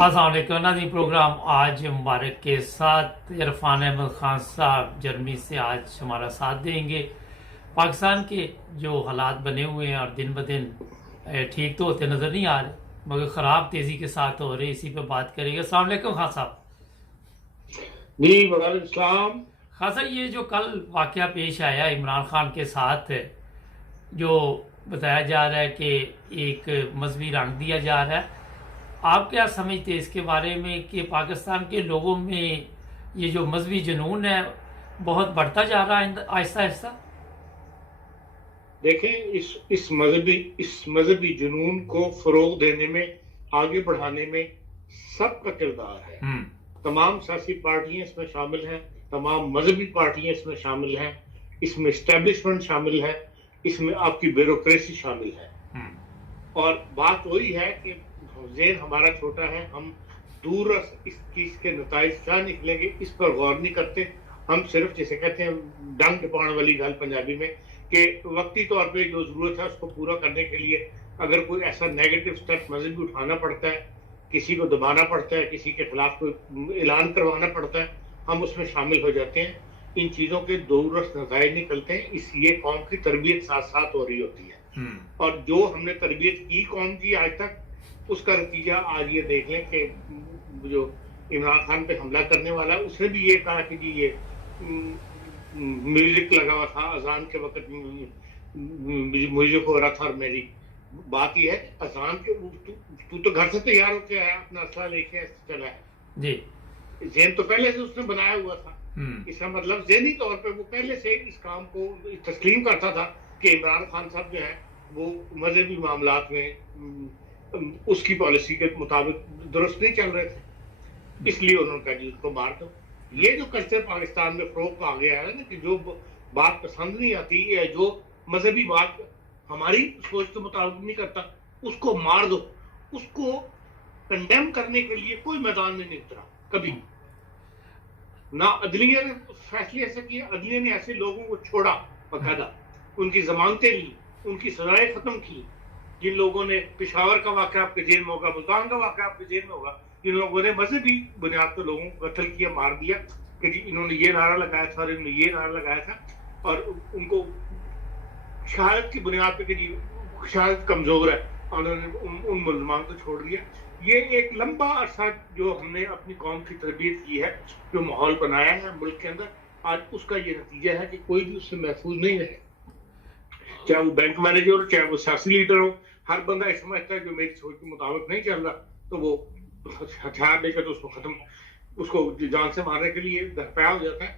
السلام علیکم ناظرین، پروگرام آج مبارک کے ساتھ عرفان احمد خان صاحب جرمنی سے آج ہمارا ساتھ دیں گے۔ پاکستان کے جو حالات بنے ہوئے ہیں اور دن بدن ٹھیک تو ہوتے نظر نہیں آ رہے، مگر خراب تیزی کے ساتھ ہو رہے، اسی پہ بات کریں گے۔ السلام علیکم خان صاحب۔ جی وعلیکم السلام۔ خان صاحب، یہ جو کل واقعہ پیش آیا عمران خان کے ساتھ، جو بتایا جا رہا ہے کہ ایک مذہبی رنگ دیا جا رہا ہے، آپ کیا سمجھتے ہیں اس کے بارے میں کہ پاکستان کے لوگوں میں یہ جو مذہبی جنون ہے بہت بڑھتا جا رہا ہے آہستہ آہستہ؟ دیکھیں اس مذہبی جنون کو فروغ دینے میں، آگے بڑھانے میں سب کا کردار ہے۔ تمام سیاسی پارٹیاں اس میں شامل ہیں، تمام مذہبی پارٹیاں اس میں شامل ہیں، اس میں اسٹیبلشمنٹ شامل ہے، اس میں آپ کی بیوروکریسی شامل ہے۔ اور بات وہی ہے کہ ذہن ہمارا چھوٹا ہے، ہم دور اس چیز کے نتائج کیا نکلیں گے اس پر غور نہیں کرتے۔ ہم صرف جسے کہتے ہیں ڈنگ ٹپانے والی گل پنجابی میں، کہ وقتی طور پہ جو ضرورت ہے اس کو پورا کرنے کے لیے اگر کوئی ایسا نیگیٹو سٹیپ مذہبی اٹھانا پڑتا ہے، کسی کو دبانا پڑتا ہے، کسی کے خلاف کوئی اعلان کروانا پڑتا ہے، ہم اس میں شامل ہو جاتے ہیں۔ ان چیزوں کے دورس نتائج نکلتے ہیں، اس لیے قوم کی تربیت ساتھ ساتھ ہو رہی ہوتی ہے۔ اور جو ہم نے تربیت کی قوم کی آج تک، اس کا نتیجہ آج یہ دیکھ لیں کہ جو عمران خان پہ حملہ کرنے والا ہے اس نے بھی یہ کہا کہ جی یہ میوزک لگا ہوا تھا اذان کے وقت، میوزک ہو رہا تھا، اور میری بات یہ ہے اذان کے تو گھر سے تیار ہو کے آیا، اپنا اسلحہ لے کے چلا ہے جی، ذہن تو پہلے سے اس نے بنایا ہوا تھا۔ اس کا مطلب ذہنی طور پہ وہ پہلے سے اس کام کو تسلیم کرتا تھا کہ عمران خان صاحب جو ہے وہ مذہبی معاملات میں اس کی پالیسی کے مطابق درست نہیں چل رہے تھے، اس لیے انہوں نے کہا جی اس کو مار دو۔ یہ جو کلچر پاکستان میں فروغ آ گیا ہے نا، کہ جو بات پسند نہیں آتی ہے، جو مذہبی بات ہماری سوچ کے مطابق نہیں کرتا، اس کو مار دو۔ اس کو کنڈیم کرنے کے لیے کوئی میدان میں نہیں اترا کبھی، نہ عدلیہ نے فیصلے ایسے کیے، عدلیہ نے ایسے لوگوں کو چھوڑا باقاعدہ، ان کی ضمانتیں لی، ان کی سزائیں ختم کی۔ جن لوگوں نے پشاور کا واقعہ آپ کے ذہن میں ہوگا، ملتان کا واقعہ آپ کے ذہن میں ہوگا، جن لوگوں نے مذہبی بنیاد پر لوگوں کو قتل کیا، مار دیا کہ جی انہوں نے یہ نعرہ لگایا تھا اور انہوں نے یہ نعرہ لگایا تھا، اور ان کو شہادت کی بنیاد پہ کہ جی شہادت کمزور ہے، انہوں نے ان ملزمان کو چھوڑ دیا۔ یہ ایک لمبا عرصہ جو ہم نے اپنی قوم کی تربیت کی ہے، جو ماحول بنایا ہے ملک کے اندر، آج اس کا یہ نتیجہ ہے کہ کوئی بھی اس سے محفوظ نہیں رہے، چاہے وہ بینک مینیجر ہو، چاہے وہ سیاسی لیڈر ہو۔ ہر بندہ اس سمجھتا ہے جو میری سوچ کے مطابق نہیں چل رہا تو وہ ہتھیار لے کر تو اس کو جان سے مارنے کے لیے درپیا ہو جاتا ہے،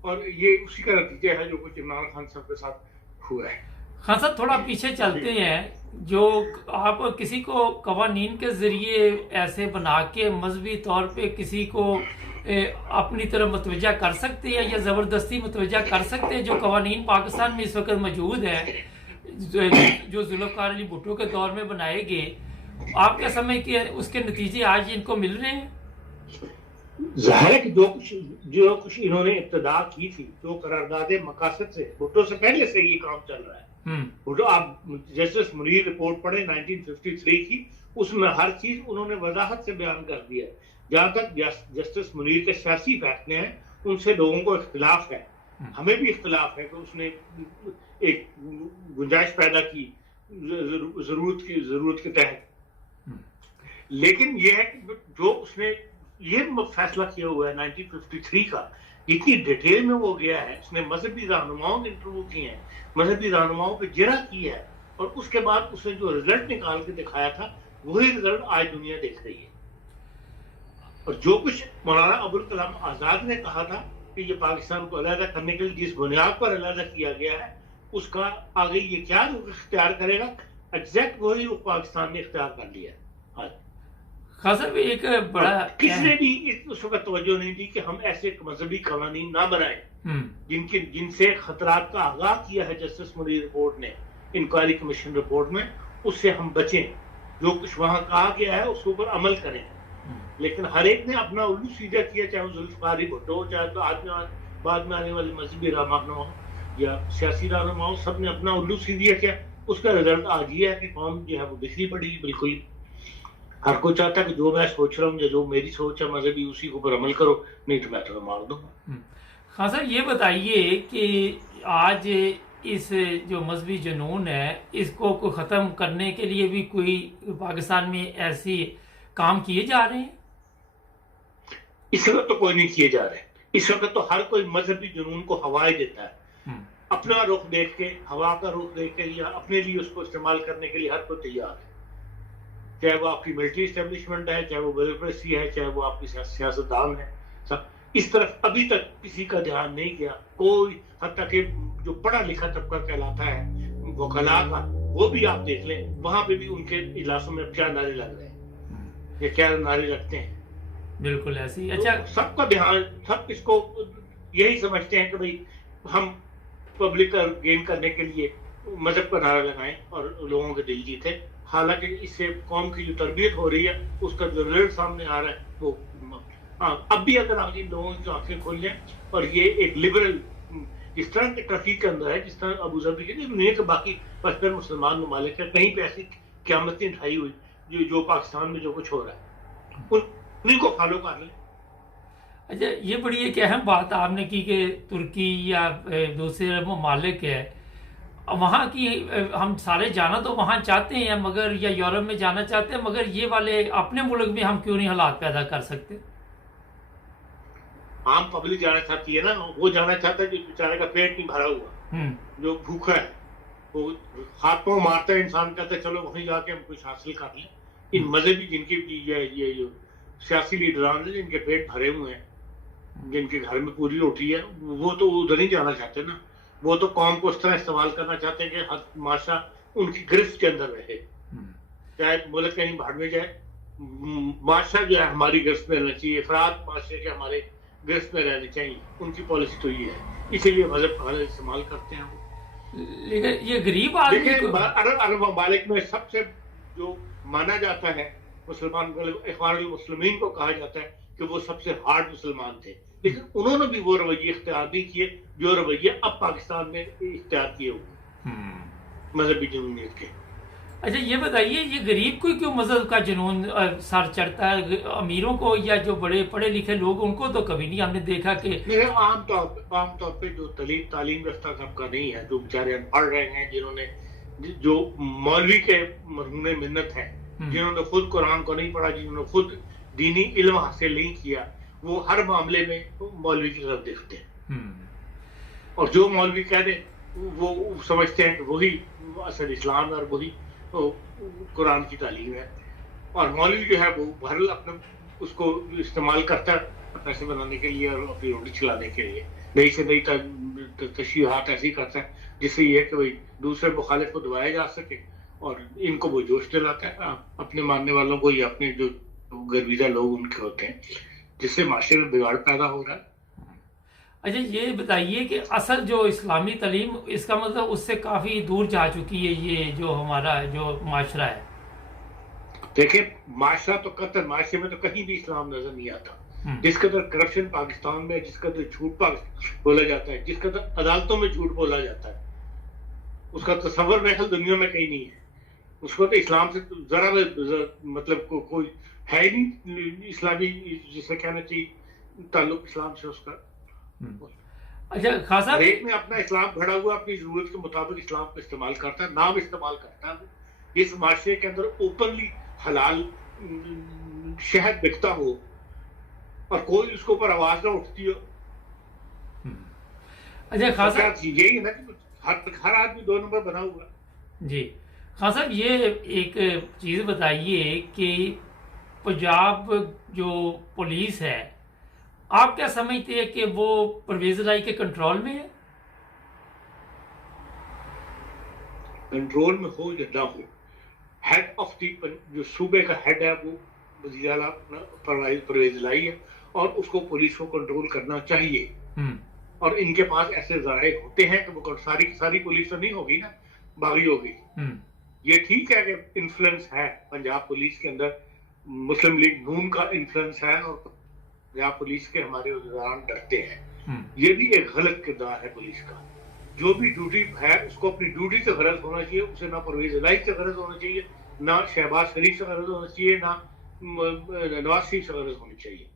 اور یہ اسی کا نتیجہ ہے جو کچھ عمران خان صاحب کے ساتھ ہوا ہے۔ خان صاحب تھوڑا پیچھے چلتے ہیں، جو آپ کسی کو قوانین کے ذریعے ایسے بنا کے مذہبی طور پہ کسی کو اپنی طرف متوجہ کر سکتے ہیں یا زبردستی متوجہ کر سکتے ہیں؟ جو قوانین پاکستان میں اس وقت موجود ہیں، جو ذوالفقار علی بھٹو کے دور میں بنائے گئے، آپ کیا سمجھ کہ اس کے نتیجے آج ان کو مل رہے ہیں؟ ظاہر ہے کہ جو کچھ انہوں نے ابتدا کی تھی، جو قرارداد مقاصد سے بھٹو سے پہلے سے یہ کام چل رہا ہے۔ بھٹو، آپ جسٹس منیر رپورٹ پڑھیں 1953 کی، اس میں ہر چیز انہوں نے وضاحت سے بیان کر دیا ہے۔ جہاں تک جسٹس منیر کے سیاسی فیصلے ہیں ان سے لوگوں کو اختلاف ہے، ہمیں بھی اختلاف ہے کہ اس نے ایک گنجائش پیدا کی ضرورت کے تحت، لیکن یہ ہے کہ جو اس نے یہ فیصلہ کیا ہوا ہے 1953 کا، اتنی ڈیٹیل میں وہ گیا ہے، اس نے مذہبی رہنماؤں کے انٹرویو کیے ہیں، مذہبی رہنماؤں پہ جرح کی ہے، اور اس کے بعد اس نے جو رزلٹ نکال کے دکھایا تھا وہی رزلٹ آج دنیا دیکھ رہی ہے۔ اور جو کچھ مولانا ابوالکلام آزاد نے کہا تھا کہ یہ پاکستان کو علیحدہ کرنے کے لیے جس بنیاد پر علیحدہ کیا گیا ہے، اس کا آگے یہ کیا رخ اختیار کرے گا، ایگزیکٹ وہی رخ پاکستان نے اختیار کر لیا ہے آج۔ خان صاحب ایک بڑا کس نے بھی اس وقت توجہ نہیں دی کہ ہم ایسے مذہبی قوانین نہ بنائیں جن سے خطرات کا آغاز کیا ہے جسٹس منیر رپورٹ نے، انکوائری کمیشن رپورٹ میں، اس سے ہم بچیں، جو کچھ وہاں کہا گیا ہے اس کے اوپر عمل کریں۔ لیکن ہر ایک نے اپنا الو سیدھا کیا، چاہے وہ ذوالفقار علی بھٹو ہو، چاہے تو بعد میں آنے والے مذہبی رہنما ہو یا سیاسی رہنما ہو، سب نے اپنا الو سیدھا کیا۔ اس کا رزلٹ آج یہ ہے کہ قوم جو ہے وہ بکھری پڑی بالکل۔ ہر کوئی چاہتا ہے کہ جو میں سوچ رہا ہوں یا جو میری سوچ ہے مذہبی اسی کے اوپر عمل کرو، نہیں تو میں تمہیں مار دوں گا۔ خان صاحب یہ بتائیے کہ آج اس جو مذہبی جنون ہے اس کو ختم کرنے کے لیے بھی کوئی پاکستان میں ایسی کام کیے جا رہے ہیں؟ اس وقت تو کوئی نہیں کیے جا رہے، اس وقت تو ہر کوئی مذہبی جنون کو ہوائے دیتا ہے، اپنا رخ دیکھ کے، ہوا کا رخ دیکھ کے یا اپنے لیے اس کو استعمال کرنے کے لیے ہر کوئی تیار ہے، چاہے وہ آپ کی ملٹری اسٹیبلشمنٹ ہے، چاہے وہ بیوروکریسی ہے، چاہے وہ آپ کی سیاستدان ہے، سب اس طرف ابھی تک کسی کا دھیان نہیں گیا کوئی، حتیٰ کہ جو پڑھا لکھا طبقہ کہلاتا ہے وکلاء کا، وہ بھی آپ دیکھ لیں وہاں پہ بھی ان کے اجلاسوں میں کیا نعرے لگ رہے ہیں یا کیا نعرے لگتے ہیں۔ بالکل ایسی اچھا سب کا دھیان، سب اس کو یہی سمجھتے ہیں کہ بھئی ہم پبلک گین کرنے کے لیے مذہب کا نعرہ لگائیں اور لوگوں کے دل جیتے، حالانکہ اس سے قوم کی جو تربیت ہو رہی ہے اس کا جو رزلٹ سامنے آ رہا ہے وہ اب بھی اگر آپ ان لوگوں کی آنکھیں کھول جائیں اور یہ ایک لبرل جس طرح کے ٹرفیق کے اندر ہے، جس طرح ابوظہبی کے دنیا کے باقی 55 مسلمان ممالک ہیں، کہیں پہ ایسی قیامتیں ڈھائی ہوئی جو پاکستان میں جو کچھ ہو رہا ہے انہیں کو فالو کر لیں۔ اچھا یہ بڑی ایک اہم بات آپ نے کی کہ ترکی یا دوسرے ممالک ہے وہاں کی، ہم سارے جانا تو وہاں چاہتے ہیں مگر یا یورپ میں جانا چاہتے ہیں، مگر یہ والے اپنے ملک میں ہم کیوں نہیں حالات پیدا کر سکتے؟ عام پبلک جانا چاہتی ہے نا، وہ جانا چاہتا ہے جو بیچارے کا پیٹ نہیں بھرا ہوا، جو بھوکا ہے، وہ ہاتھوں مارتا ہے انسان، کہتا ہے چلو وہیں جا کے ہم کچھ حاصل کر لیں۔ ان مذہبی جن کی یہ جو سیاسی لیڈران ہیں جن کے پیٹ بھرے ہوئے ہیں، جن کے گھر میں پوری روٹی ہے، وہ تو ادھر نہیں جانا چاہتے نا، وہ تو قوم کو اس طرح استعمال کرنا چاہتے ہیں کہ معاشرہ ان کی گرفت کے اندر رہے، چاہے ملک کہیں بھاڑ میں جائے، معاشرہ جو ہے ہماری گرفت میں رہنا چاہیے، افراد معاشرے کے ہمارے گرفت میں رہنے چاہیے، ان کی پالیسی تو یہ ہے، اسی لیے مذہب کا استعمال کرتے ہیں وہ۔ لیکن یہ غریب آدمی دیکھیں عرب ممالک میں سب سے جو مانا جاتا ہے مسلمان، اخوان المسلمین کو کہا جاتا ہے کہ وہ سب سے ہارڈ مسلمان تھے، لیکن انہوں نے بھی وہ رویے اختیار نہیں کیے جو رویے اب پاکستان میں اختیار کیے ہوئے مذہبی جنونیت کے۔ اچھا یہ بتائیے یہ غریب کو کیوں مذہب کا جنون سر چڑھتا ہے؟ امیروں کو یا جو بڑے پڑھے لکھے لوگ ان کو تو کبھی نہیں ہم نے دیکھا کہ عام طور پہ جو تعلیم یافتہ طبقہ نہیں ہے، جو بیچارے پڑھ رہے ہیں، جنہوں نے جو مولوی کے مرہون منت ہیں، جنہوں نے خود قرآن کو نہیں پڑھا، جنہوں نے خود دینی علم حاصل نہیں کیا، وہ ہر معاملے میں مولوی کی طرف دیکھتے ہیں، اور جو مولوی کہہ دیں وہ سمجھتے ہیں کہ وہی اصل اسلام ہے اور وہی قرآن کی تعلیم ہے، اور مولوی جو ہے وہ بہرحال اپنے اس کو استعمال کرتا ہے پیسے بنانے کے لیے اور اپنی روٹی چلانے کے لیے، نئی سے نئی تشریحات ایسی کرتا ہے جس سے یہ ہے کہ بھائی دوسرے مخالف کو دبایا جا سکے، اور ان کو وہ جوش دلاتا ہے اپنے ماننے والوں کو یا اپنے جو گرویدہ لوگ ان کے ہوتے ہیں، جس سے معاشرے میں بگاڑ پیدا ہو رہا ہے۔ اچھا یہ بتائیے کہ اصل جو اسلامی تعلیم اس کا مطلب اس سے کافی دور جا چکی ہے یہ جو ہمارا جو معاشرہ ہے؟ دیکھیں معاشرہ تو قطر، معاشرے میں تو کہیں بھی اسلام نظر نہیں آتا، جس قدر کرپشن پاکستان میں، جس قدر جھوٹ بولا جاتا ہے، جس قدر عدالتوں میں جھوٹ بولا جاتا ہے، اس کا تصور محل دنیا میں کہیں نہیں ہے، اس کو تو اسلام سے ذرا مطلب کوئی ہے ہی نہیں اسلامی جسے کہنا چاہیے تعلق اسلام سے اس کا۔ اچھا خاصا ایک میں اپنا اسلام بھرا ہوا اپنی ضرورت کے مطابق اسلام کو استعمال کرتا ہے، نام استعمال کرتا ہے، اس معاشرے کے اندر اوپنلی حلال شہد بکتا ہو اور کوئی اس کے اوپر آواز نہ اٹھتی ہو۔ اچھا خاصا یہی ہے نا کہ ہر آدمی دو نمبر بنا ہوا۔ جی خان صاحب یہ ایک چیز بتائیے کہ پنجاب جو پولیس ہے آپ کیا سمجھتے ہیں کہ وہ پرویز الہی کے کنٹرول میں ہے؟ کنٹرول میں ہو یا نہ ہو، ہیڈ آف دی جو صوبے کا ہیڈ ہے وہ وزیر اعلیٰ پرویز الہی ہے، اور اس کو پولیس کو کنٹرول کرنا چاہیے، اور ان کے پاس ایسے ذرائع ہوتے ہیں کہ وہ ساری پولیس تو نہیں ہوگی نا، باغی ہوگی۔ یہ ٹھیک ہے کہ انفلوئنس ہے پنجاب پولیس کے اندر، مسلم لیگ نون کا انفلوئنس ہے، اور پنجاب پولیس کے ہمارے وزران ڈرتے ہیں، یہ بھی ایک غلط کردار ہے پولیس کا۔ جو بھی ڈیوٹی ہے اس کو اپنی ڈیوٹی سے غرض ہونا چاہیے، اسے نہ پرویز الہی سے غرض ہونا چاہیے نہ شہباز شریف سے غرض ہونا چاہیے، نہ نواز شریف سے غرض ہونی چاہیے.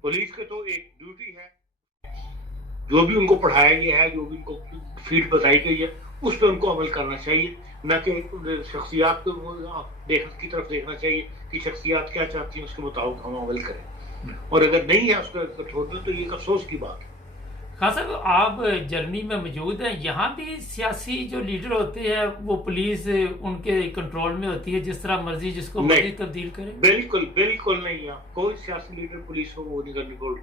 پولیس کی تو ایک ڈیوٹی ہے، جو بھی ان کو پڑھایا گیا ہے، جو بھی ان کو فیلڈ بتائی گئی ہے، اس پہ ان کو عمل کرنا چاہیے، نہ کہ شخصیات کی طرف دیکھنا چاہیے کہ شخصیات کیا چاہتی ہیں، اس کے مطابق ہم عمل کریں. اور اگر نہیں ہے اس کو چھوڑ دیں تو یہ ایک افسوس کی بات ہے. خان صاحب آپ جرمنی میں موجود ہیں، یہاں بھی سیاسی جو لیڈر ہوتے ہیں وہ پولیس ان کے کنٹرول میں ہوتی ہے، جس طرح مرضی جس کو مرضی تبدیل کرے؟ بالکل بالکل نہیں ہے. کوئی سیاسی لیڈر پولیس کو وہ نہیں کرنے کو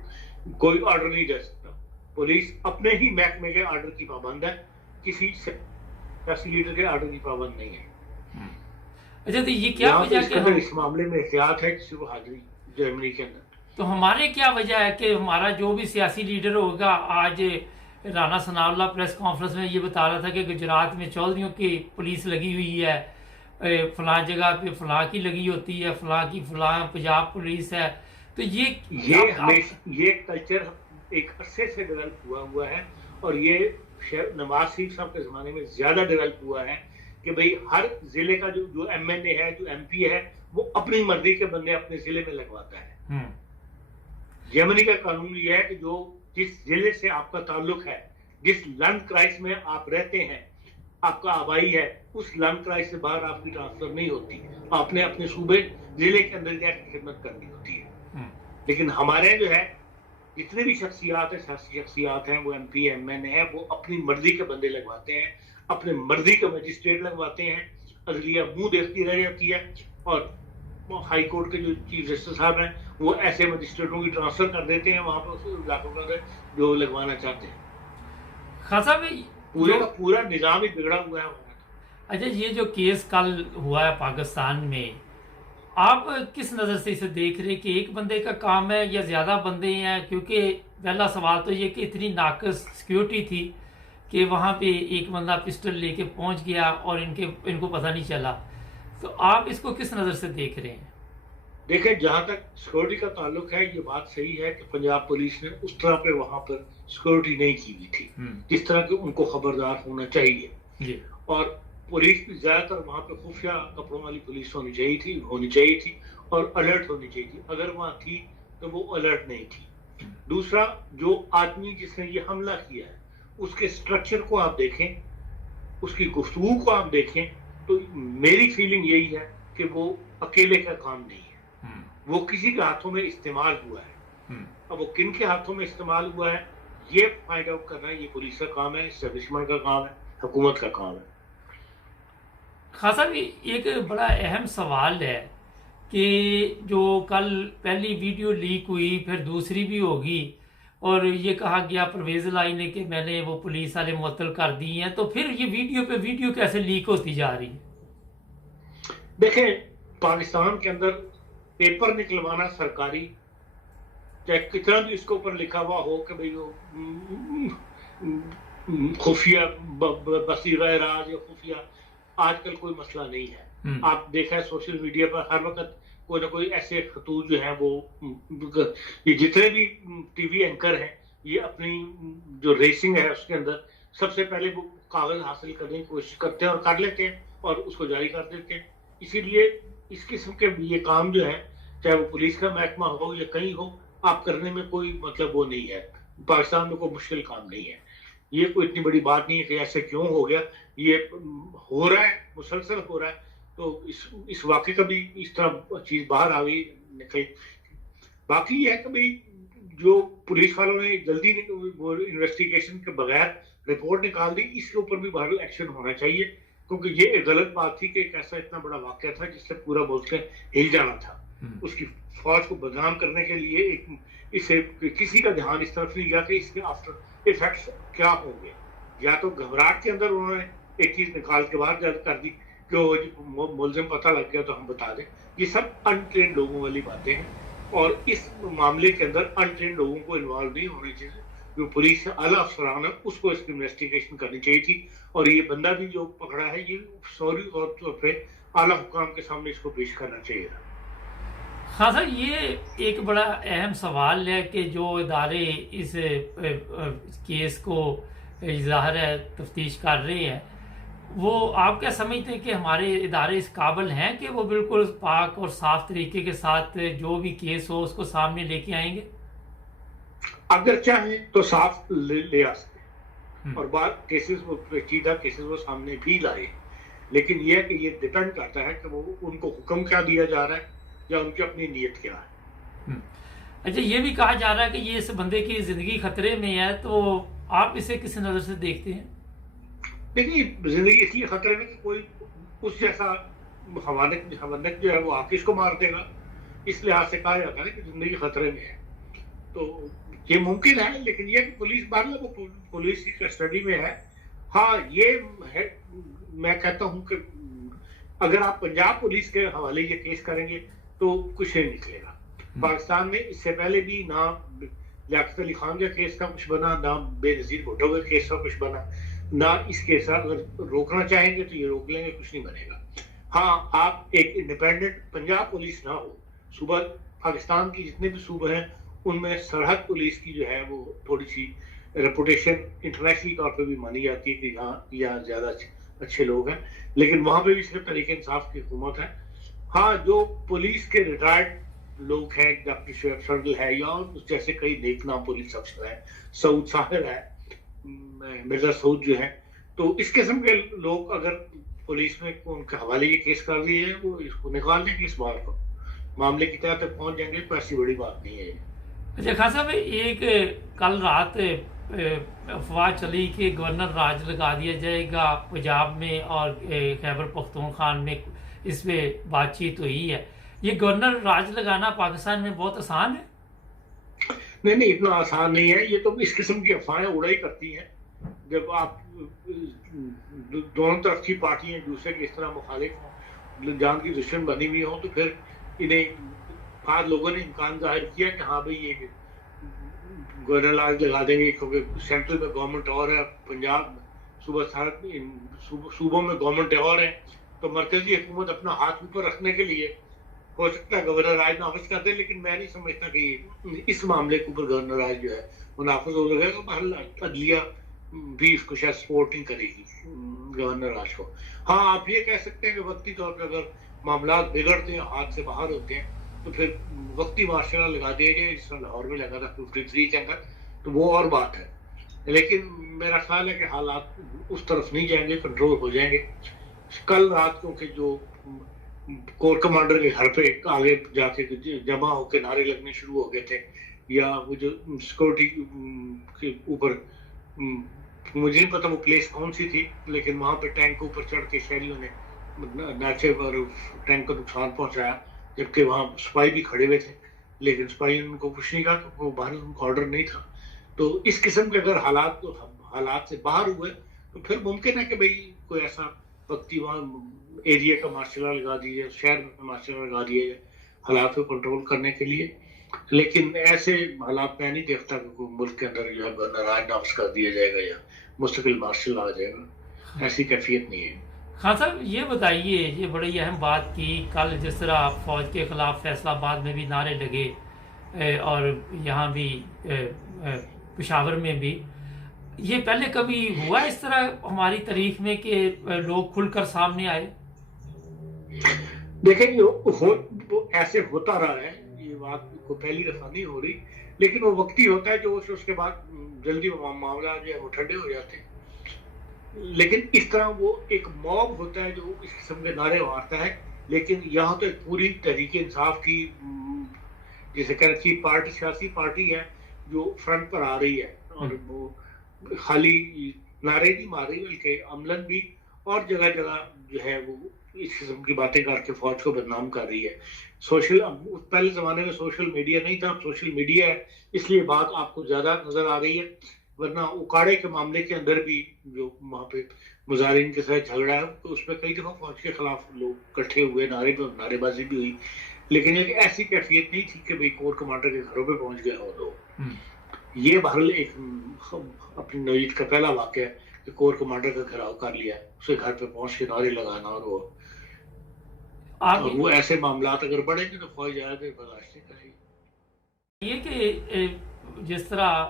کوئی آرڈر نہیں دے سکتا. پولیس اپنے ہی محکمے کے آرڈر کی پابند ہے، کسی سیاسی لیڈر کے آرڈر کی پابند نہیں ہے. اچھا تو یہ کیا وجہ کہ اس معاملے میں احتیاط ہے کسی کو حاضری جرمنی کے اندر. تو ہمارے کیا وجہ ہے کہ ہمارا جو بھی سیاسی لیڈر ہوگا، آج رانا ثناء اللہ پریس کانفرنس میں یہ بتا رہا تھا کہ گجرات میں چودھریوں کی پولیس لگی ہوئی ہے، فلاں جگہ پہ فلاں کی لگی ہوتی ہے، فلاں کی فلاں پنجاب پولیس ہے. تو یہ کلچر ایک عرصے سے ڈیولپ ہوا ہے، اور یہ نواز شریف صاحب کے زمانے میں زیادہ ڈیولپ ہوا ہے کہ بھئی ہر ضلع کا جو ایم این اے ہے، جو ایم پی ہے، وہ اپنی مرضی کے بندے اپنے ضلع میں لگواتا ہے. جرمنی کا قانون یہ ہے کہ جس ضلع سے آپ کا تعلق ہے، جس لینڈ کرائس میں آپ رہتے ہیں، آپ کا آبائی ہے، اس لینڈ کرائس سے باہر آپ کی ٹرانسفر نہیں ہوتی. آپ نے اپنے صوبے ضلع کے اندر جا کے خدمت کرنی ہوتی ہے. لیکن ہمارے جو ہے جتنے بھی شخصیات ہیں، سیاسی شخصیات ہیں، وہ ایم پی ایم این اے ہیں، وہ اپنی مرضی کے بندے لگواتے ہیں، اپنے مرضی کے مجسٹریٹ لگواتے ہیں. عدلیہ منہ دیکھتی رہ جاتی ہے، اور ہائی کورٹ کے جو چیف جسٹس صاحب ہیں وہ ایسے مجسٹریٹوں کی ٹرانسفر کر دیتے ہیں وہاں پر اس علاقوں کے اندر جو لگوانا چاہتے ہیں. خان صاحب پورا نظام ہی بگڑا ہوا ہے. اچھا یہ جو کیس کل ہوا ہے پاکستان میں، آپ کس نظر سے اسے دیکھ رہے کہ ایک بندے کا کام ہے یا زیادہ بندے ہیں؟ کیونکہ پہلا سوال تو یہ کہ اتنی ناقص سیکیورٹی تھی کہ وہاں پہ ایک بندہ پسٹل لے کے پہنچ گیا اور ان کو پتہ نہیں چلا. تو آپ اس کو کس نظر سے دیکھ رہے ہیں؟ دیکھیں، جہاں تک سیکورٹی کا تعلق ہے، یہ بات صحیح ہے کہ پنجاب پولیس نے اس طرح پہ وہاں پر سیکورٹی نہیں کی ہوئی تھی جس طرح کہ ان کو خبردار ہونا چاہیے. اور پولیس بھی زیادہ تر وہاں پہ خفیہ کپڑوں والی پولیس ہونی چاہیے تھی اور الرٹ ہونی چاہیے تھی. اگر وہاں تھی تو وہ الرٹ نہیں تھی. دوسرا، جو آدمی جس نے یہ حملہ کیا ہے اس کے سٹرکچر کو آپ دیکھیں، اس کی گفتگو کو آپ دیکھیں، تو میری فیلنگ یہی ہے کہ وہ اکیلے کا کام نہیں ہے، وہ کسی کے ہاتھوں میں استعمال ہوا ہے. اب وہ کن کے ہاتھوں میں استعمال ہوا ہے یہ فائنڈ آؤٹ کرنا یہ پولیس کا کام ہے، اسٹیبلشمنٹ کا کام ہے، حکومت کا کام ہے. خان صاحب ایک بڑا اہم سوال ہے کہ جو کل پہلی ویڈیو لیک ہوئی، پھر دوسری بھی ہوگی، اور یہ کہا گیا پرویز الہی نے کہ میں نے وہ پولیس والے معطل کر دی ہیں، تو پھر یہ ویڈیو پہ ویڈیو کیسے لیک ہوتی جا رہی ہے؟ دیکھیں، پاکستان کے اندر پیپر نکلوانا سرکاری، چاہے کتنا بھی اس کے اوپر لکھا ہوا ہو کہ بھئی خفیہ بصیرہ راز یا خفیہ، آج کل کوئی مسئلہ نہیں ہے. آپ دیکھا ہے سوشل میڈیا پر ہر وقت کوئی نہ کوئی ایسے خطوط جو ہیں وہ یہ جتنے بھی ٹی وی اینکر ہیں یہ اپنی جو ریسنگ ہے اس کے اندر سب سے پہلے وہ کاغذ حاصل کرنے کی کوشش کرتے ہیں اور کر لیتے ہیں اور اس کو جاری کر دیتے ہیں. اسی لیے اس قسم کے یہ کام جو ہے، چاہے وہ پولیس کا محکمہ ہو یا کہیں ہو، آپ کرنے میں کوئی مطلب وہ نہیں ہے. پاکستان میں کوئی مشکل کام نہیں ہے. یہ کوئی اتنی بڑی بات نہیں ہے کہ ایسے کیوں ہو گیا. یہ ہو رہا ہے، مسلسل ہو رہا ہے. تو اس واقعے کا بھی اس طرح چیز باہر آ گئی نکل. باقی یہ ہے کہ بھئی جو پولیس والوں نے جلدی انویسٹیگیشن کے بغیر رپورٹ نکال دی، اس کے اوپر بھی باہر ایکشن ہونا چاہیے، کیونکہ یہ ایک غلط بات تھی کہ ایک ایسا اتنا بڑا واقعہ تھا جس سے پورا ملک ہل جانا تھا. اس کی فوج کو بدنام کرنے کے لیے اسے کسی کا دھیان اس طرف نہیں گیا کہ اس کے آفٹر ایفیکٹس کیا ہوں گے. یا تو گھبراہٹ کے اندر انہوں نے ایک چیز نکال کے باہر جلد کر دی کہ وہ ملزم پتہ لگ گیا تو ہم بتا دیں. یہ سب انٹرینڈ لوگوں والی باتیں ہیں، اور اس معاملے کے اندر انٹرینڈ لوگوں کو انوالو نہیں ہونے چاہیے. جو پولیس سے اعلیٰ افسران ہے اس کو اس کی انویسٹیگیشن کرنی چاہیے تھی، اور یہ بندہ بھی جو پکڑا ہے یہ فوری طور پہ اعلیٰ حکام کے سامنے اس کو پیش کرنا چاہیے تھا. ہاں سر، یہ ایک بڑا اہم سوال ہے کہ جو ادارے اس کیس کو ظاہر ہے تفتیش کر رہے ہیں، وہ آپ کیا سمجھتے ہیں کہ ہمارے ادارے اس قابل ہیں کہ وہ بالکل پاک اور صاف طریقے کے ساتھ جو بھی کیس ہو اس کو سامنے لے کے آئیں گے؟ اگر چاہیں تو صاف لے آ سکتے ہیں، اور بعض کیسز وہ پیچیدہ کیسز وہ سامنے بھی لائے، لیکن یہ کہ یہ ڈیپینڈ کرتا ہے کہ وہ ان کو حکم کیا دیا جا رہا ہے یا ان کی اپنی نیت کیا ہے۔ اچھا، یہ بھی کہا جا رہا ہے کہ یہ اس بندے کی زندگی خطرے میں ہے، تو آپ اسے کس نظر سے دیکھتے ہیں؟ دیکھیے، زندگی اس لیے خطرے میں کہ کوئی اس جیسا حوالک جو ہے وہ آکش کو مار دے گا، اس لحاظ سے کہا جاتا ہے کہ زندگی خطرے میں ہے۔ تو یہ ممکن ہے، لیکن یہ کہ پولیس بار وہ پولیس کی کسٹڈی میں ہے۔ ہاں، یہ ہے، میں کہتا ہوں کہ اگر آپ پنجاب پولیس کے حوالے یہ کیس کریں گے تو کچھ نہیں نکلے گا۔ پاکستان میں اس سے پہلے بھی نہ لیاقت علی خان کے کیس کا کچھ بنا، نہ بے نظیر بھٹو کے کیس کا کچھ بنا، نہ اس کے ساتھ اگر روکنا چاہیں گے تو یہ روک لیں گے، کچھ نہیں بنے گا۔ ہاں، آپ ایک انڈیپینڈنٹ پنجاب پولیس نہ ہو، صوبہ پاکستان کی جتنے بھی صوبے ہیں ان میں سرحد پولیس کی جو ہے وہ تھوڑی سی ریپوٹیشن انٹرنیشنل طور پہ بھی مانی جاتی ہے کہ یہاں زیادہ اچھے لوگ ہیں، لیکن وہاں پہ بھی صرف تحریک انصاف کی حکومت ہے۔ ہاں، جو پولیس کے ریٹائرڈ لوگ ہیں، ڈاکٹر شعیب سردل ہے یا جیسے کئی نیک نام پولیس افسر ہیں، سعود ساحر ہے، مرزا سعود جو ہے، تو اس قسم کے لوگ اگر پولیس میں ان کے حوالے یہ کیس کر رہی ہے، وہ اس کو نکال دیں گے، اس بار کو معاملے کی تہہ تک پہنچ جائیں گے، تو ایسی بڑی بات نہیں ہے۔ اچھا خان صاحب، ایک کل رات افواہ چلی کہ گورنر راج لگا دیا جائے گا پنجاب میں اور خیبر پختونخوا میں، اس پہ بات چیت ہوئی ہے۔ یہ گورنر راج لگانا پاکستان میں بہت آسان ہے؟ نہیں، اتنا آسان نہیں ہے۔ یہ تو اس قسم کی افواہیں اڑائی کرتی ہیں۔ جب آپ دونوں طرف کی پارٹیاں ایک دوسرے کے اس طرح مخالف ہوں، جان کی دشمن بنی ہوئی ہوں، تو پھر انہیں بعض لوگوں نے امکان ظاہر کیا کہ ہاں بھائی یہ گورنر راج لگا دیں گے، کیونکہ سینٹرل میں گورنمنٹ اور ہے، پنجاب صوبوں میں گورنمنٹ اور ہے، تو مرکزی حکومت اپنا ہاتھ اوپر رکھنے کے لیے ہو سکتا ہے گورنر راج نافذ کر دے، لیکن میں نہیں سمجھتا کہ اس معاملے کے اوپر گورنر راج جو ہے وہ نافذ ہو جائے گا۔ عدلیہ بھی اس کو شاید سپورٹ نہیں کرے گی گورنر راج کو۔ ہاں، آپ یہ کہہ سکتے ہیں کہ وقتی طور پہ اگر معاملات بگڑتے ہیں، ہاتھ سے باہر ہوتے ہیں، تو پھر وقتی مارشل لا لگا دیا جائے، جس طرح لاہور میں لگا تھا 53 کے اندر، تو وہ اور بات ہے۔ لیکن میرا خیال ہے کہ حالات اس طرف نہیں جائیں گے، کنٹرول ہو جائیں گے۔ کل رات کیونکہ جو کور کمانڈر کے گھر پہ آگے جا کے جمع ہو کے نعرے لگنے شروع ہو گئے تھے، یا وہ جو سیکورٹی کے اوپر، مجھے نہیں پتا وہ پلیس کون سی تھی، لیکن وہاں پہ ٹینک کے اوپر چڑھ کے شہریوں نے ناچے اور ٹینک کو نقصان پہنچایا، جبکہ وہاں سپاہی بھی کھڑے ہوئے تھے، لیکن سپاہی نے ان کو کچھ نہیں کہا کیونکہ وہ باہر ان کو آرڈر نہیں تھا۔ تو اس قسم کے اگر حالات سے باہر ہوئے تو پھر ممکن ہے کہ بھئی کوئی ایسا وقتی وہاں ایریا کا مارشل لا لگا دیا جائے، شہر میں مارشل لا لگا دیا جائے حالات کو کنٹرول کرنے کے لیے۔ لیکن ایسے حالات میں نہیں دیکھتا کہ کوئی ملک کے اندر جو ہے گورنر راج نافذ کر دیا جائے گا یا مستقل مارشل لا آ جائے گا، ایسی کیفیت نہیں ہے۔ خان صاحب، یہ بتائیے، یہ بڑی اہم بات کی کل، جس طرح فوج کے خلاف فیصلہ آباد میں بھی نعرے لگے اور یہاں بھی پشاور میں بھی، یہ پہلے کبھی ہوا اس طرح ہماری تاریخ میں کہ لوگ کھل کر سامنے آئے؟ دیکھیں، یہ ایسے ہوتا رہا ہے، یہ بات کو پہلی دفعہ نہیں ہو رہی، لیکن وہ وقتی ہوتا ہے جو اس کے بعد جلدی معاملہ جو ہے وہ ٹھنڈے ہو جاتے ہیں۔ لیکن اس طرح وہ ایک موب ہوتا ہے جو اس قسم کے نعرے مارتا ہے، لیکن یہاں تو ایک پوری تحریک انصاف کی جسے کہنا پارٹی، سیاسی پارٹی ہے جو فرنٹ پر آ رہی ہے، اور وہ خالی نعرے نہیں مار رہی بلکہ عملاً بھی اور جگہ جگہ جو ہے وہ اس قسم کی باتیں کر کے فوج کو بدنام کر رہی ہے۔ پہلے زمانے میں سوشل میڈیا نہیں تھا، سوشل میڈیا ہے، اس لیے بات آپ کو زیادہ نظر آ رہی ہے، ورنہ اکاڑے کے معاملے کے اندر بھی جو وہاں پہ مظاہرین کے ساتھ جھگڑا ہے تو اس میں کئی دفعہ فوج کے خلاف لوگ اکٹھے ہوئے، نعرے بازی بھی ہوئی، لیکن ایک ایسی کیفیت نہیں تھی کہ بھئی کور کمانڈر کے گھروں پہ پہنچ گئے ہوں لوگ۔ یہ بہرحال ایک اپنی نوعیت کا پہلا واقعہ ہے کہ کور کمانڈر کا گھراؤ کر لیا، اسے گھر پہ پہنچ کے نعرے لگانا، اور وہ ایسے معاملات اگر بڑھیں گے تو فوج زیادہ دیر برداشت نہیں کرے گی۔ یہ کہ جس طرح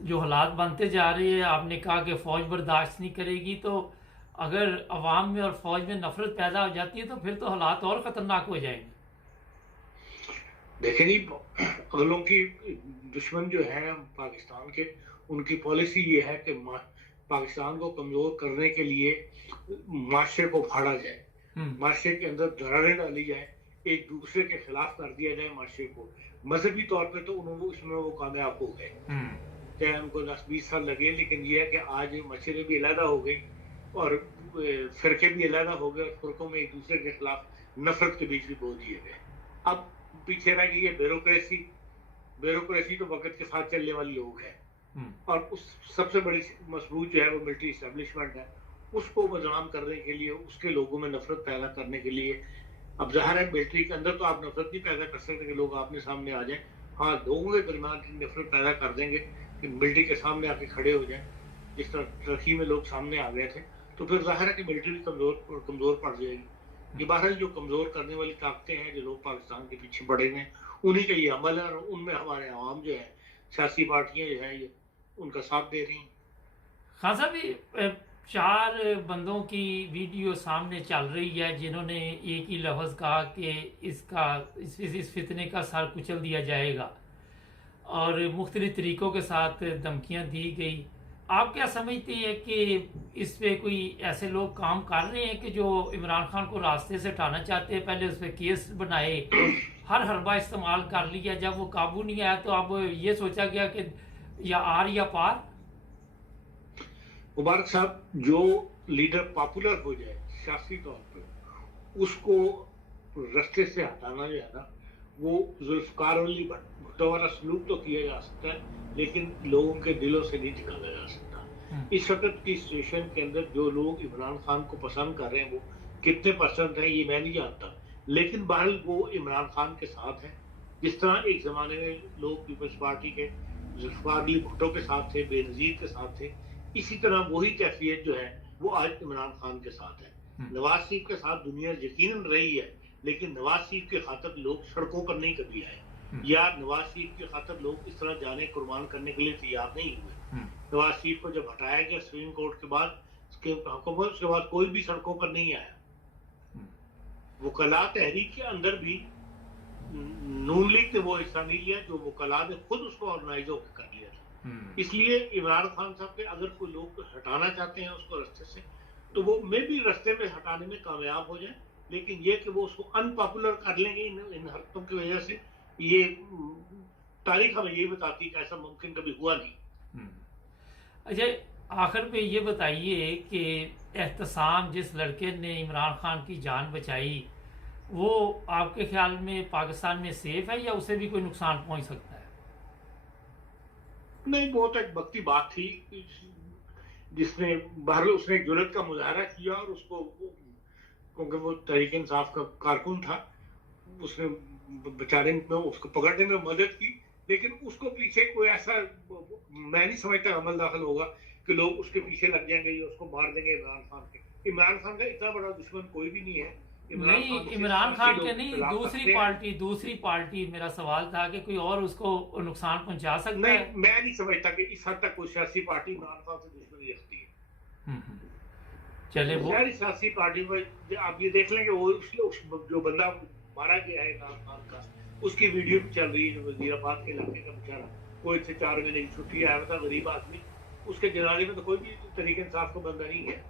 جو حالات بنتے جا رہے ہیں، آپ نے کہا کہ فوج برداشت نہیں کرے گی، تو اگر عوام میں اور فوج میں نفرت پیدا ہو جاتی ہے تو پھر تو حالات اور خطرناک ہو جائیں گے. دیکھیں جی، اگلوں کی دشمن جو ہے پاکستان کے، ان کی پالیسی یہ ہے کہ پاکستان کو کمزور کرنے کے لیے معاشرے کو پھاڑا جائے، معاشرے کے اندر دراڑیں ڈالی جائے، ایک دوسرے کے خلاف کر دیا جائے معاشرے کو. مذہبی طور پہ تو اس میں وہ کامیاب ہو گئے، چاہے ان کو 10-20 سال لگے، لیکن یہ ہے کہ آج مسجدیں بھی علیحدہ ہو گئی اور فرقے بھی علیحدہ ہو گئے، اور فرقوں میں ایک دوسرے کے خلاف نفرت کے بیچ بھی بو دیے گئے. اب پیچھے رہ گئی ہے بیوروکریسی تو وقت کے ساتھ چلنے والی لوگ ہے، اور اس سب سے بڑی مضبوط جو ہے وہ ملٹری اسٹیبلشمنٹ ہے. اس کو بدنام کرنے کے لیے، اس کے لوگوں میں نفرت پیدا کرنے کے لیے، اب ظاہر ہے ملٹری کے اندر تو آپ نفرت نہیں پیدا کر سکتے کہ لوگ آپنے سامنے آ جائیں. ہاں، لوگوں کے درمیان نفرت پیدا کر دیں گے کہ ملٹری کے سامنے آ کے کھڑے ہو جائیں، جس طرح ترقی میں لوگ سامنے آ گئے تھے، تو پھر ظاہر ہے کہ ملٹری بھی کمزور پڑ جائے گی. یہ بہرحال جو کمزور کرنے والی طاقتیں ہیں، جو لوگ پاکستان کے پیچھے پڑے ہوئے ہیں، انہی کا یہ عمل ہے، اور ان میں ہمارے عوام جو ہے، سیاسی پارٹیاں جو ہیں، یہ ان کا ساتھ دے رہی ہیں. خان صاحب، 4 بندوں کی ویڈیو سامنے چل رہی ہے جنہوں نے ایک ہی لفظ کہا کہ اس فتنے کا سر کچل دیا جائے گا، اور مختلف طریقوں کے ساتھ دھمکیاں دی گئی. آپ کیا سمجھتے ہیں کہ اس پہ کوئی ایسے لوگ کام کر رہے ہیں کہ جو عمران خان کو راستے سے ہٹانا چاہتے ہیں؟ پہلے اس پہ کیس بنائے، ہر حربہ استعمال کر لیا، جب وہ قابو نہیں آیا تو اب یہ سوچا گیا کہ یا آر یا پار. مبارک صاحب، جو لیڈر پاپولر ہو جائے سیاسی طور پہ، اس کو رستے سے ہٹانا جو ہے نا، وہ ذوالفقار علی بھٹو والا سلوک تو کیا جا سکتا ہے، لیکن لوگوں کے دلوں سے نہیں نکالا جا سکتا. اس وقت کی سچویشن کے اندر جو لوگ عمران خان کو پسند کر رہے ہیں، وہ کتنے پرسنٹ ہیں یہ میں نہیں جانتا، لیکن بہرحال وہ عمران خان کے ساتھ ہیں. جس طرح ایک زمانے میں لوگ پیپلز پارٹی کے ذوالفقار علی بھٹو کے ساتھ تھے، بے نظیر کے ساتھ تھے، اسی طرح وہی کیفیت جو ہے وہ آج عمران خان کے ساتھ ہے. نواز شریف کے ساتھ دنیا یقیناً رہی ہے، لیکن نواز شریف کی خاطر لوگ سڑکوں پر نہیں کبھی آئے، یا نواز شریف کی خاطر لوگ اس طرح جانے قربان کرنے کے لیے تیار نہیں ہوئے. نواز شریف کو جب ہٹایا گیا سپریم کورٹ کے بعد، حکومت، اس کے بعد کوئی بھی سڑکوں پر نہیں آیا. وکلاء تحریک کے اندر بھی نون لیگ نے وہ حصہ نہیں لیا، جو وکلاء نے خود اس کو آرگنائز ہو کے کر لیا تھا. اس لیے عمران خان صاحب کے اگر کوئی لوگ ہٹانا چاہتے ہیں اس کو رستے سے، تو وہ میں بھی رستے میں ہٹانے میں کامیاب ہو جائیں، لیکن یہ کہ وہ اس کو ان پاپولر کر لیں گے ان حرکتوں کی وجہ سے، یہ تاریخ ہمیں یہ بتاتی ہے کہ ایسا ممکن کبھی ہوا نہیں. اچھا، آخر پہ یہ بتائیے کہ احتسام جس لڑکے نے عمران خان کی جان بچائی، وہ آپ کے خیال میں پاکستان میں سیف ہے یا اسے بھی کوئی نقصان پہنچ سکتا ہے؟ نہیں، وہ تو ایک وقتی بات تھی، جس نے بہرحال اس نے ایک جرأت کا مظاہرہ کیا، اور اس کو، کیونکہ وہ تحریک انصاف کا کارکن تھا، اس نے بیچارے میں اس کو پکڑنے میں مدد کی، لیکن اس کو پیچھے کوئی ایسا میں نہیں سمجھتا عمل داخل ہوگا کہ لوگ اس کے پیچھے لگ جائیں گے یا اس کو مار دیں گے. عمران خان کے، عمران خان کا اتنا بڑا دشمن کوئی بھی نہیں ہے. نہیں، عمران خان کے نہیں، دوسری پارٹی. میرا سوال تھا کہ کوئی اور اس کو نقصان پہنچا سکتا ہے؟ نہیں، میں نہیں سمجھتا کہ اس حد تک کوئی سیاسی پارٹی عمران خان سے دشمنی رکھتی ہے. چلے، وہ سیاسی پارٹی میں آپ یہ دیکھ لیں کہ وہ جو بندہ مارا گیا ہے عمران خان کا، اس کی ویڈیو بھی چل رہی ہے، جو وزیر آباد کے علاقے کا بیچارہ، کوئی سے 4 مہینے کی چھٹی آیا تھا، غریب آدمی، اس کے جنازے میں تو کوئی بھی تحریک انصاف کا بندہ نہیں ہے.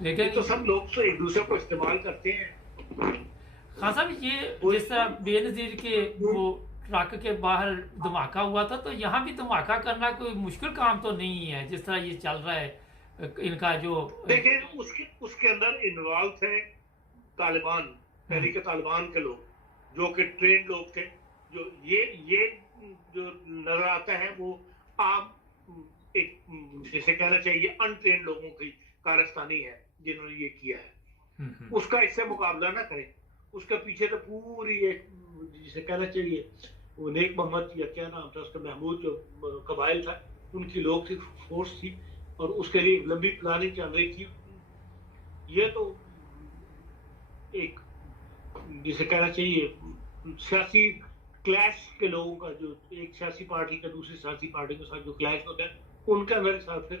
لیکن تو سب لوگ تو ایک دوسرے کو استعمال کرتے ہیں. خان صاحب، یہ جس طرح بے نظیر کے وہ ٹرک کے باہر دھماکہ ہوا تھا، تو یہاں بھی دھماکہ کرنا کوئی مشکل کام تو نہیں ہے، جس طرح یہ چل رہا ہے ان کا جو دیکھیں، اس کے اندر انوالو تھے طالبان، تحریک طالبان کے لوگ، جو کہ ٹرینڈ لوگ تھے. جو یہ جو نظر آتا ہے وہ عام ایک جسے کہنا چاہیے ان ٹرینڈ لوگوں کی کارستانی ہے جنہوں نے یہ کیا ہے. اس کا اس سے مقابلہ نہ کریں. اس کے پیچھے تو پوری ایک جسے کہنا چاہیے وہ نیک محمد یا کیا نام تھا اس کا، محمود، جو قبائل تھا، ان کی لوگ تھی، فورس تھی، اور اس کے لیے لمبی پلاننگ چل رہی تھی. یہ تو ایک جسے کہنا چاہیے سیاسی کلیش کے لوگوں کا، جو ایک سیاسی پارٹی کا دوسری سیاسی پارٹی کے ساتھ جو کلیش ہوتا ہے، ان کا میرے ساتھ پھر